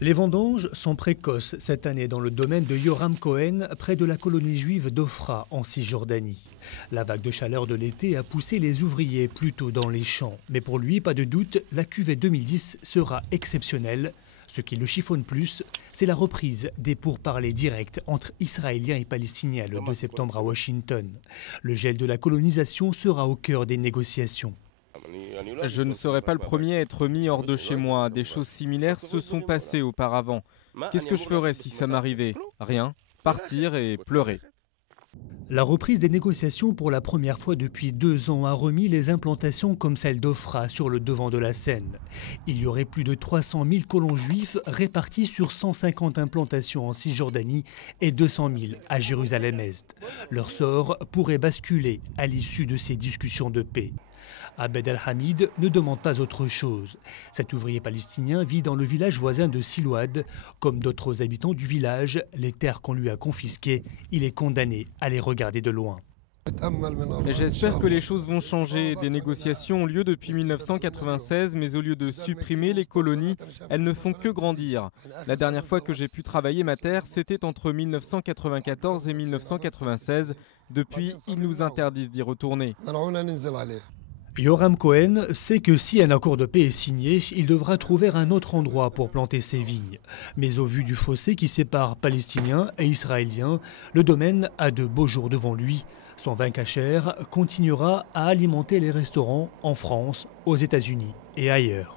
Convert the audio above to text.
Les vendanges sont précoces cette année dans le domaine de Yoram Cohen, près de la colonie juive d'Ofra, en Cisjordanie. La vague de chaleur de l'été a poussé les ouvriers plutôt dans les champs. Mais pour lui, pas de doute, la cuvée 2010 sera exceptionnelle. Ce qui le chiffonne plus, c'est la reprise des pourparlers directs entre Israéliens et Palestiniens le 2 septembre à Washington. Le gel de la colonisation sera au cœur des négociations. Je ne serai pas le premier à être mis hors de chez moi. Des choses similaires se sont passées auparavant. Qu'est-ce que je ferais si ça m'arrivait? Rien. Partir et pleurer. La reprise des négociations pour la première fois depuis 2 ans a remis les implantations comme celle d'Ofra sur le devant de la scène. Il y aurait plus de 300 000 colons juifs répartis sur 150 implantations en Cisjordanie et 200 000 à Jérusalem-Est. Leur sort pourrait basculer à l'issue de ces discussions de paix. Abed El-Hamid ne demande pas autre chose. Cet ouvrier palestinien vit dans le village voisin de Silouad. Comme d'autres habitants du village, les terres qu'on lui a confisquées, il est condamné à les regarder de loin. J'espère que les choses vont changer. Des négociations ont lieu depuis 1996, mais au lieu de supprimer les colonies, elles ne font que grandir. La dernière fois que j'ai pu travailler ma terre, c'était entre 1994 et 1996. Depuis, ils nous interdisent d'y retourner. Yoram Cohen sait que si un accord de paix est signé, il devra trouver un autre endroit pour planter ses vignes. Mais au vu du fossé qui sépare Palestiniens et Israéliens, le domaine a de beaux jours devant lui. Son vin cachère continuera à alimenter les restaurants en France, aux États-Unis et ailleurs.